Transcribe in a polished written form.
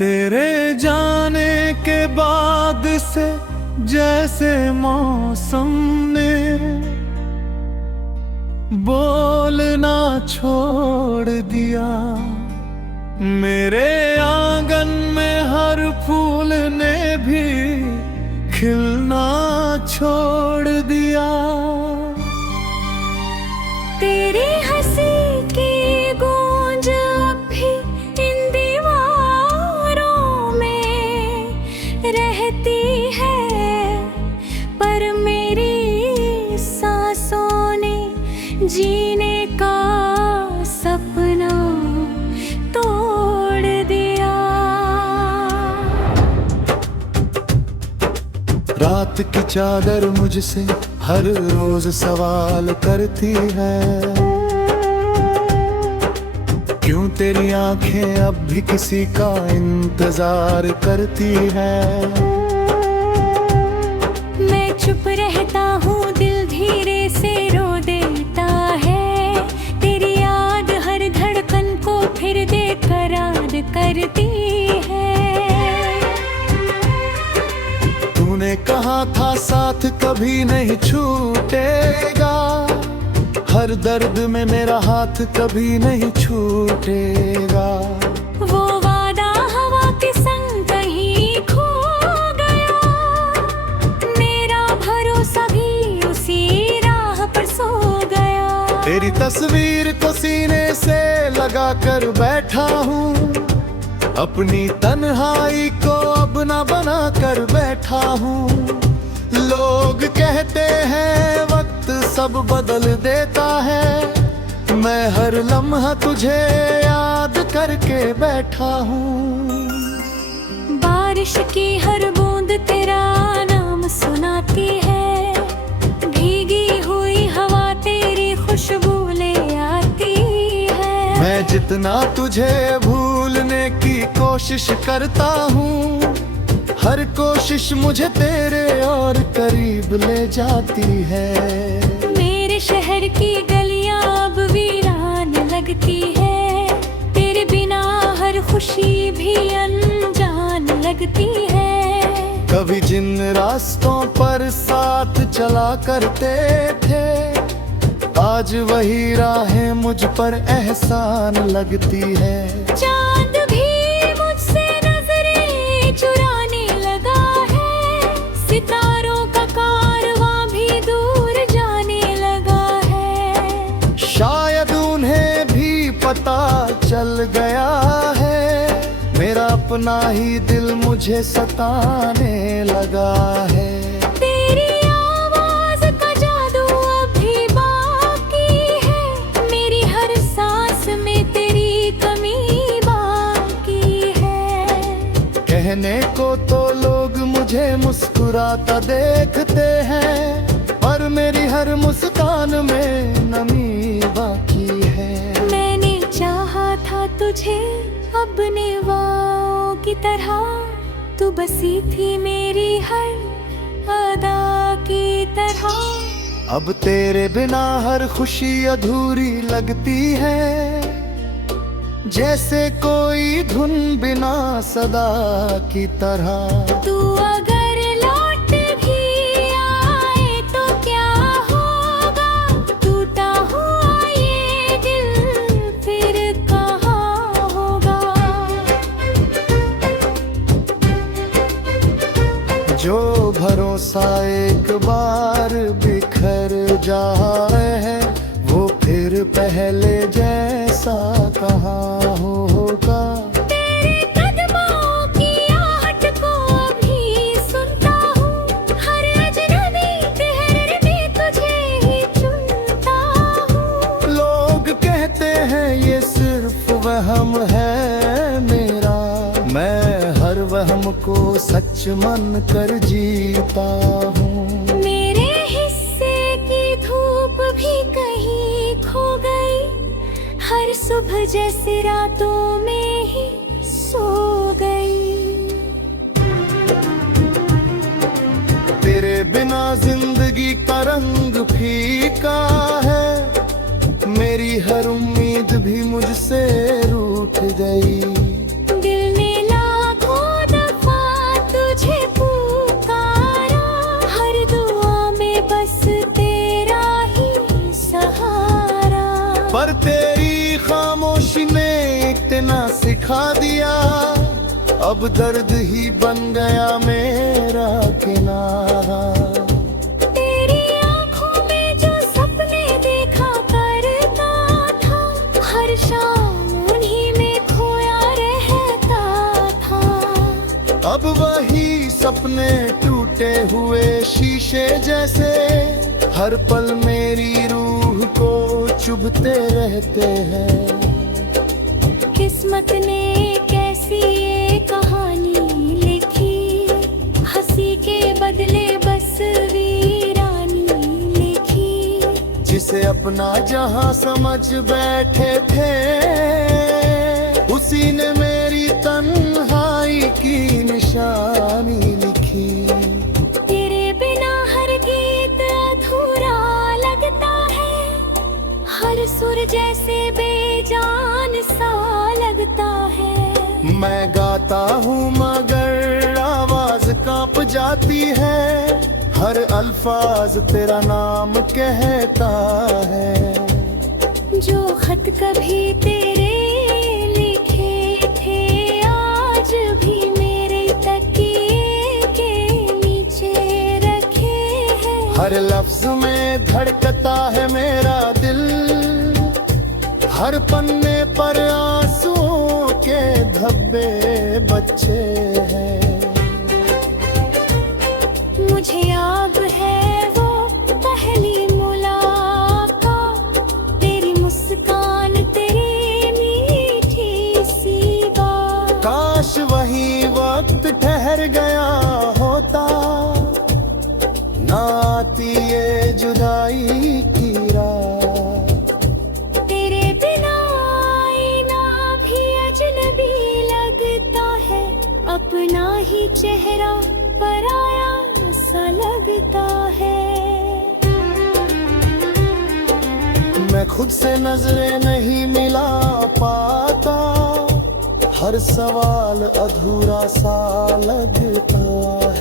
तेरे जाने के बाद से जैसे मौसम ने बोलना छोड़ दिया, मेरे आंगन में हर फूल ने भी खिलना छोड़ दिया। तेरी हंसी की गूंज अब भी इन दीवारों में रहती है, पर मेरी सांसों ने जीने का सपना तोड़ दिया। रात की चादर मुझसे हर रोज सवाल करती है, क्यों तेरी आंखें अब भी किसी का इंतजार करती है। मैं चुप रहता हूँ, दिल धीरे से रो देता है, तेरी याद हर धड़कन को फिर बेकरार करती है। तूने कहा था साथ कभी नहीं छूटेगा, हर दर्द में मेरा हाथ कभी नहीं छूटेगा। वो वादा हवा के संग कहीं खो गया, मेरा भरोसा भी उसी राह पर सो गया। तेरी तस्वीर को सीने से लगा कर बैठा हूँ, अपनी तन्हाई को अब ना बना कर बैठा हूँ। लोग कहते हैं वक्त सब बदल देता है, मैं हर लम्हा तुझे याद करके बैठा हूँ। बारिश की हर बूंद तेरा नाम सुनाती है, भीगी हुई हवा तेरी खुशबू ले आती है। मैं जितना तुझे भूलने की कोशिश करता हूँ, हर कोशिश मुझे तेरे और करीब ले जाती है। मेरे शहर की गलियां अब वीरान लगती है, तेरे बिना हर खुशी भी अनजान लगती है। कभी जिन रास्तों पर साथ चला करते थे, आज वही राहें मुझ पर एहसान लगती है। चांद भी मुझसे नजरें चुराने लगा है, सितारों का कारवां भी दूर जाने लगा है। शायद उन्हें भी पता चल गया है, मेरा अपना ही दिल मुझे सताने लगा है। कहने को तो लोग मुझे मुस्कुराता देखते हैं, पर मेरी हर मुस्कान में नमी बाकी है। मैंने चाहा था तुझे अपने वाओं की तरह, तू बसी थी मेरी हर अदा की तरह। अब तेरे बिना हर खुशी अधूरी लगती है, जैसे कोई धुन बिना सदा की तरह। तू अगर लौट भी आए तो क्या होगा, टूटा हुआ ये दिल फिर कहाँ होगा। जो भरोसा एक बार बिखर जाए, वो फिर पहले जैसा कहाँ होगा। तेरे कदमों की आहट को अभी सुनता हूँ, हर अजनबी ठहर में तुझे ही चुनता हूँ। लोग कहते हैं ये सिर्फ वहम है मेरा, मैं हर वहम को सच मान कर जीता हूँ। मेरे हिस्से की धूप भी कहीं खो गई, हर सुबह जैसे रातों में ही सो गई। तेरे बिना जिंदगी का रंग फीका है, मेरी हर उम्मीद भी मुझसे रूठ गई। दिल ने लाख दिखा दिया, अब दर्द ही बन गया मेरा किनारा। तेरी आंखों में जो सपने देखा करता था, हर शाम उन्हीं में खोया रहता था। अब वही सपने टूटे हुए शीशे जैसे हर पल मेरी रूह को चुभते रहते हैं। किस्मत ने कैसी ये कहानी लिखी, हंसी के बदले बस वीरानी लिखी। जिसे अपना जहां समझ बैठे थे, उसी ने मेरी तन्हाई की निशानी लिखी। तेरे बिना हर गीत अधूरा लगता है, हर सुर जैसे बेजान सा लगता है। मैं गाता हूँ मगर आवाज कांप जाती है, हर अल्फाज तेरा नाम कहता है। जो खत कभी तेरे लिखे थे, आज भी मेरे तकिए के नीचे रखे हैं। हर लफ्ज में धड़कता है मेरा दिल, हर पन्ने पर आंसुओं के धब्बे बच्चे हैं। मुझे याद है वो पहली मुलाकात, तेरी मुस्कान, तेरी मीठी सी बात। काश वही वक्त ठहर गया होता, ना आती ये जुदाई की रात। तेरे बिना आईना भी अजनबी लगता है, अपना ही चेहरा पराया सा लगता है। मैं खुद से नजरें नहीं मिला पाता, हर सवाल अधूरा सा लगता है।